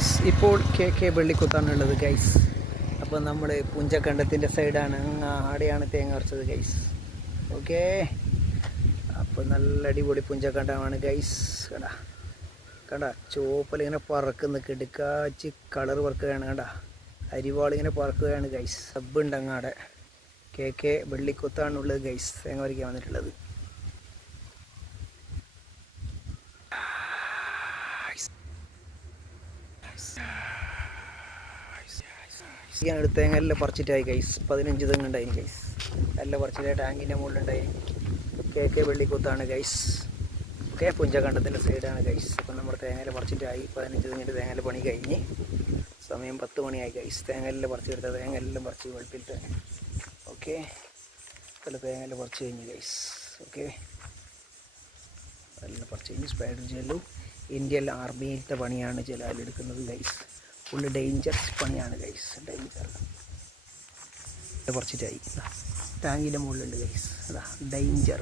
Guys, ഇപ്പോൾ KK വെള്ളിക്കുത്താണുള്ളത് guys. അപ്പോൾ നമ്മൾ പുഞ്ചക്കണ്ടത്തിൻ്റെ സൈഡാണ്, ആടെയാണ് തേങ്ങ അരച്ചത് ഗൈസ്. ഓക്കെ, അപ്പോൾ നല്ല അടിപൊളി പുഞ്ചക്കണ്ടമാണ് ഗൈസ്. കണ്ട ചോപ്പലിങ്ങനെ പറക്കുന്ന കിടുക്കാച്ച് കളർ പറക്കുകയാണ്. കണ്ട അരിവാളിങ്ങനെ പറക്കുകയാണ് ഗൈസ്. സബ്ബുണ്ട് അങ്ങാടെ. KK വെള്ളിക്കുത്താണുള്ളത് ഗൈസ്, തേങ്ങ പറിക്കാൻ വന്നിട്ടുള്ളത്. തേങ്ങ എല്ലാം പറിച്ചിട്ടായി ഗൈസ്. 15 തെങ്ങുണ്ടായിന് ഗൈസ്. എല്ലാം പറിച്ചിട്ടായി ടാങ്കിൻ്റെ മുകളിലുണ്ടായി. KK വെള്ളിക്കുത്താണ് ഗൈസ്. ഓക്കെ, പുഞ്ചക്കണ്ടത്തിൻ്റെ സൈഡാണ് ഗൈസ്. അപ്പം നമ്മുടെ തേങ്ങയിൽ പറിച്ചിട്ടായി. 15 തെങ്ങിൻ്റെ തേങ്ങയിൽ പണി കഴിഞ്ഞ് സമയം 10 മണിയായി ഗൈസ്. തേങ്ങയെല്ലാം പറിച്ചെടുത്ത തേങ്ങയെല്ലാം പറിച്ച് വെളുപ്പിലത്തെ. ഓക്കെ, പല തേങ്ങയെല്ലാം പറിച്ച് കഴിഞ്ഞ് ഗൈസ്. ഓക്കെ, എല്ലാം പറിച്ച് കഴിഞ്ഞ് സ്പൈഡർ ജെല്ലു ഇന്ത്യൻ ആർമിയിലത്തെ പണിയാണ് ജലാലെടുക്കുന്നത് ഗൈസ്. ഫുള്ള് ഡേഞ്ചറസ് പണിയാണ് ഗൈസ്. ഡേഞ്ചർ പറിച്ചിട്ടായി. ടാങ്കിൻ്റെ മുകളിലുണ്ട് ഗൈസ്. അതാ ഡേഞ്ചർ.